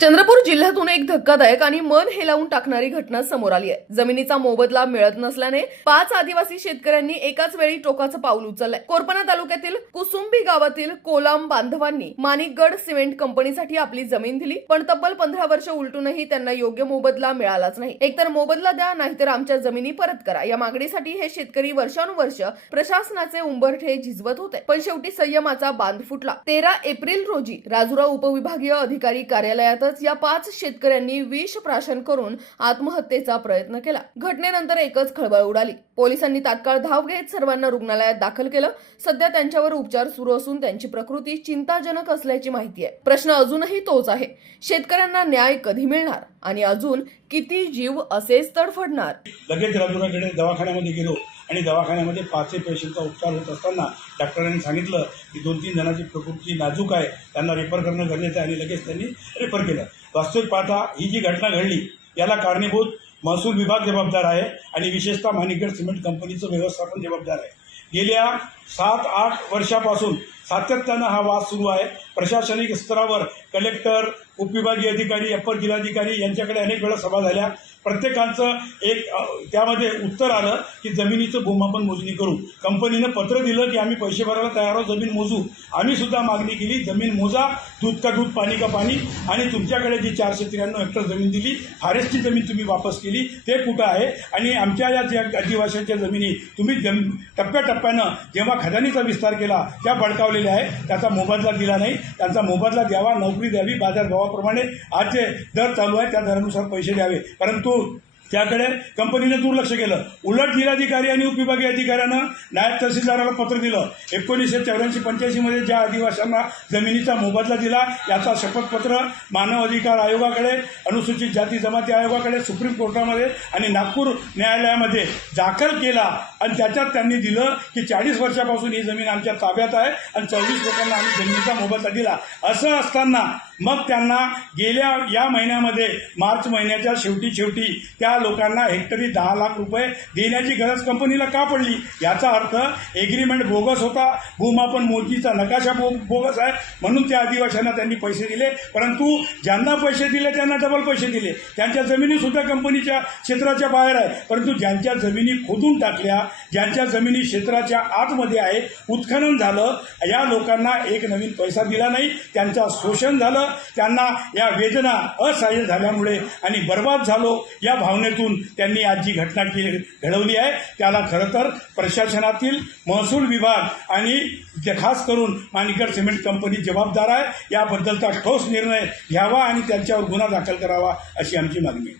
चंद्रपूर जिल्ह्यातून एक धक्कादायक आणि मन हेलावून टाकणारी घटना समोर आली आहे। जमिनीचा मोबदला मिळत नसल्याने 5 आदिवासी शेतकऱ्यांनी एकाच वेळी टोकाचं पाऊल उचललंय। कोरपना तालुक्यातील कुसुंबी गावातील कोलाम बांधवांनी माणिकगड सिमेंट कंपनीसाठी आपली जमीन दिली, पण तब्बल 15 वर्ष उलटूनही त्यांना योग्य मोबदला मिळालाच नाही। एकतर मोबदला द्या, नाहीतर आमच्या जमिनी परत करा, या मागणीसाठी हे शेतकरी वर्षानुवर्ष प्रशासनाचे उंबरठे झिजवत होते। पण शेवटी संयमाचा बांध फुटला। 13 एप्रिल रोजी राजुरा उपविभागीय अधिकारी कार्यालयात या 5 शेतकऱ्यांनी विष प्राशन करून आत्महत्येचा प्रयत्न केला। घटनेनंतर एकच खळबळ उडाली। पोलिसांनी तात्काळ धाव घेत सर्वांना रुग्णालयात दाखल केलं। सध्या त्यांच्यावर उपचार सुरू असून त्यांची प्रकृती चिंताजनक असल्याची माहिती आहे। प्रश्न अजूनही तोच आहे, शेतकऱ्यांना न्याय कधी मिळणार आणि अजून किती जीव असेच तडफडणार? लगेच राजुराकडे दवाखान्यामध्ये गेलो आणि दवाखान्यामध्ये 5 पेशंटचा उपचार होत असताना डॉक्टरांनी सांगितलं की 2-3 जणांची प्रकृती नाजूक आहे, त्यांना रेफर करणं गरजेचं आहे आणि लगेच त्यांनी रेफर केलं। वास्तविक पाहता ही जी घटना घडली याला कारणीभूत महसूल विभाग जबाबदार आहे आणि विशेषतः माणिकगड सिमेंट कंपनीचं व्यवस्थापन जबाबदार आहे। गेल्या 7-8 वर्षापासून सातत्यानं हा वाद सुरू आहे। प्रशासनिक स्तरावर कलेक्टर, उपविभागीय अधिकारी, अपर जिल्हाधिकारी यांच्याकडे अनेक वेळा सभा झाल्या। प्रत्येकाचं एक त्यामध्ये उत्तर आलं की जमिनीचं भूमापन मोजणी करू। कंपनीनं पत्र दिलं की आम्ही पैसे भरायला तयार आहोत, जमीन मोजू। आम्ही सुद्धा मागणी केली, जमीन मोजा, दूध का दूध, पाणी का पाणी, आणि तुमच्याकडे जी 493 हेक्टर जमीन दिली, फॉरेस्टची जमीन तुम्ही वापस केली, ते कुठं आहे? आणि आमच्या या ज्या आदिवासींच्या जमिनी तुम्ही टप्प्याटप्प्यानं जेव्हा खदानीचा विस्तार केला त्या बळकावलेल्या आहे, त्याचा मोबदला दिला नाही। त्यांचा मोबदला द्यावा, नोकरी द्यावी, बाजारभावाप्रमाणे आज जे दर चालू आहे त्या दरानुसार पैसे द्यावे, परंतु त्याकडे कंपनीनं दुर्लक्ष केलं। उलट जिल्हाधिकारी आणि उपविभागीय अधिकाऱ्यानं नायब तहसीलदाराला पत्र दिलं। 1984-85 मध्ये ज्या आदिवासींना जमिनीचा मोबदला दिला याचा शपथपत्र मानव अधिकार आयोगाकडे, अनुसूचित जाती जमाती आयोगाकडे, सुप्रीम कोर्टामध्ये आणि नागपूर न्यायालयामध्ये दाखल केला आणि त्याच्यात त्यांनी दिलं की 40 वर्षापासून ही जमीन आमच्या ताब्यात आहे आणि 24 लोकांना आम्ही जमिनीचा मोबदला दिला। असं असताना मग त्यांना गेल्या या महिन्यामध्ये मार्च महिन्याच्या शेवटी त्या लोकांना हेक्टरी 10 लाख रुपये देण्याची गरज कंपनीला का पडली? याचा अर्थ एग्रीमेंट बोगस होता, भूमापन मोजणीचा नकाशा बोगस आहे, म्हणून त्या आदिवासींना त्यांनी पैसे दिले। परंतु ज्यांना पैसे दिले त्यांना डबल पैसे दिले। त्यांच्या जमिनी सुद्धा कंपनीच्या क्षेत्राच्या बाहेर आहे, परंतु ज्यांच्या जमिनी खोदून टाकल्या, ज्यांच्या जमिनी क्षेत्राच्या आतमध्ये आहे, उत्खनन झालं, या लोकांना एक नवीन पैसा दिला नाही, त्यांचं शोषण झालं, त्यांना या वेदना असह्य झाल्यामुळे आणि बर्बाद झालो या भावनेतून त्यांनी आज जी घटना घडवली आहे त्याला खरं तर प्रशासनातील महसूल विभाग आणि खास करून माणिकगड सिमेंट कंपनी जबाबदार आहे। याबद्दलचा ठोस निर्णय घ्यावा आणि त्यांच्यावर गुन्हा दाखल करावा अशी आमची मागणी आहे।